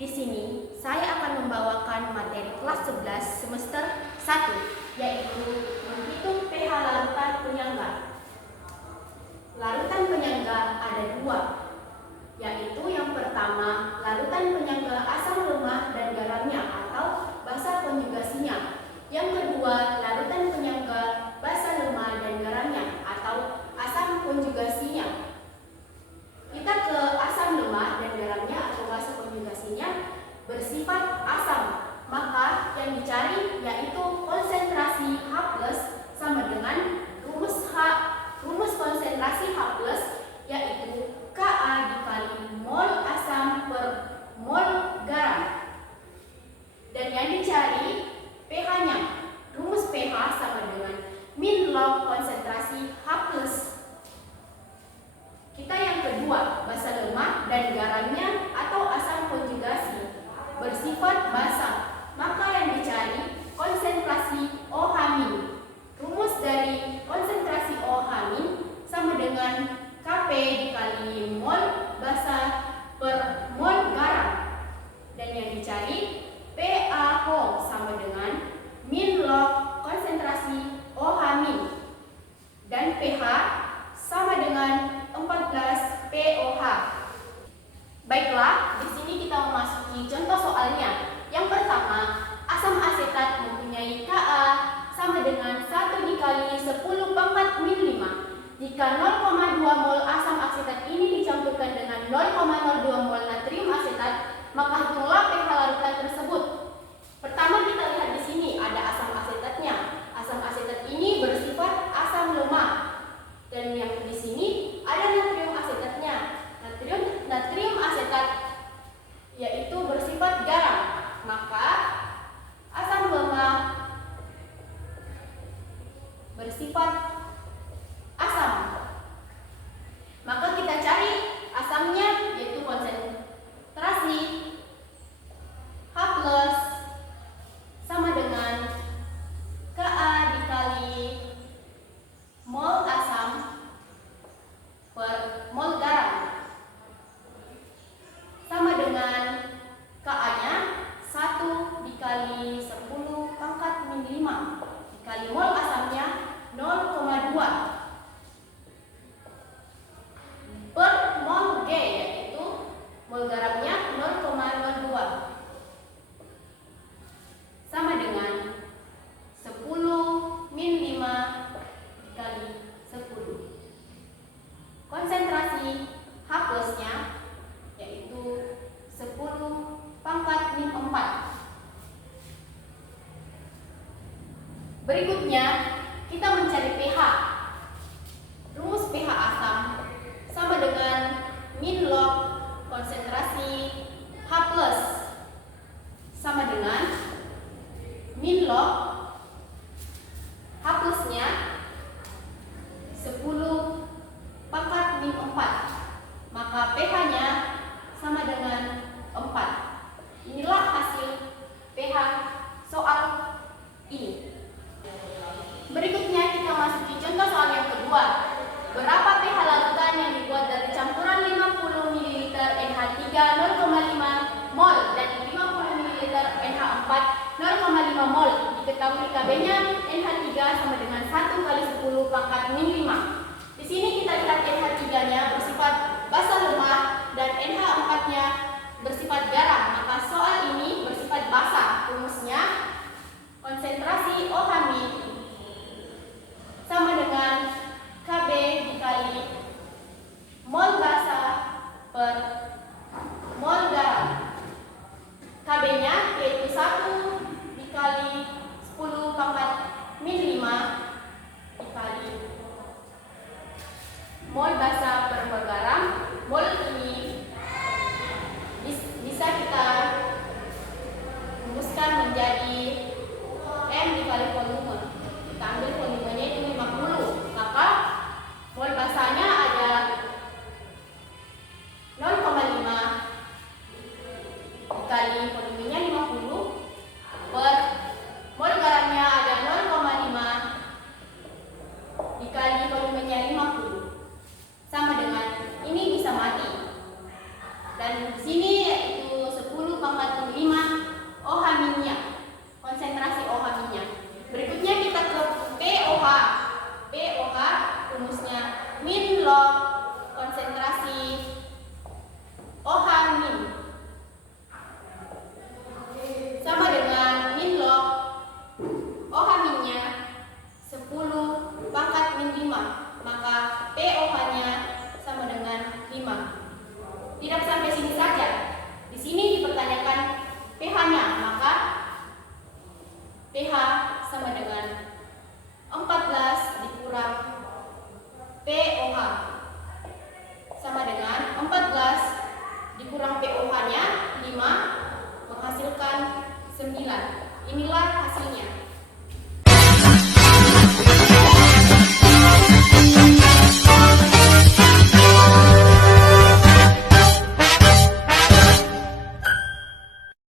Di sini saya akan membawakan materi kelas 11 semester 1, yaitu menghitung pH larutan penyangga. Larutan penyangga ada dua, yaitu yang pertama larutan penyangga asam lemak dan garamnya atau basa konjugasinya. Yang kedua larutan penyangga basa lemak dan garamnya atau asam konjugasinya. Kita ke asam lemak dan garamnya atau basa konjugasinya bersifat asam, maka yang dicari yaitu konsentrasi H+ sama dengan rumus konsentrasi H+ yaitu Ka dikali mol asam per mol garam. Dan yang dicari pH-nya, rumus pH sama dengan min log konsentrasi H+. Kita yang kedua, basa lemak dan garamnya atau asam konjugasi bersifat basa, maka yang dicari konsentrasi OH-. Rumus dari konsentrasi OH- sama dengan Kp dikali mol basa per mol garam. Dan yang dicari PaH sama dengan min log konsentrasi OH- dan pH sama dengan 14 POH. Baiklah, di sini kita memasuki contoh soalnya. Yang pertama, asam asetat mempunyai Ka sama dengan 1 dikali 10 pangkat min 5. Jika 0,2 mol asam asetat ini dicampurkan dengan 0,02 mol natrium asetat, maka hitunglah pH larutan tersebut. Pertama kita lihat di sini ada asam asetatnya. Asam asetat ini bersifat asam lemak. Dan yang di sini ada natrium asetatnya. Natrium asetat yaitu bersifat garam. Maka asam lemak bersifat asam. Maka kita cari asamnya yaitu konsentrasi H+ sama dengan Ka dikali mol asam per mol garam sama dengan Ka-nya 1 dikali 10 pangkat min 5 dikali mol asamnya 0,2 per mol G, yaitu mol garamnya 0,02 sama dengan 10 min 5 dikali 10. Konsentrasi H+-nya yaitu 10 pangkat min 4. Berikutnya kita mencari pH. Rumus pH asam sama dengan min log konsentrasi H+ sama dengan min log H+-nya 10 pangkat min 4, maka pH-nya sama dengan 4. Inilah hasil pH soal ini. Berikutnya kita masuki contoh soal yang kedua. Berapa pH larutan yang dibuat dari campuran 50 ml NH3 0,5 mol dan 50 ml NH4 0,5 mol. Diketahui Kb-nya NH3 sama dengan 1 kali 10 pangkat min 5. Di sini kita lihat NH3-nya bersifat basa lemak dan NH4-nya bersifat garam. Maka soal ini bersifat basa. Rumusnya konsentrasi OH- sama dengan Kb dikali mol basa per mol garam. Kb-nya yaitu 1 dikali 10 pangkat min 5 dikali mol basa per mol garam. Mol ini bisa kita rumuskan menjadi M dikali volume. Kita ambil volumenya itu 50, maka mol basanya ada 0,5 dikali volumenya 50 per mol garamnya ada 0,5 dikali volumenya 50 sama dengan ini bisa mati. Dan di sini yaitu 10 pangkat Inilah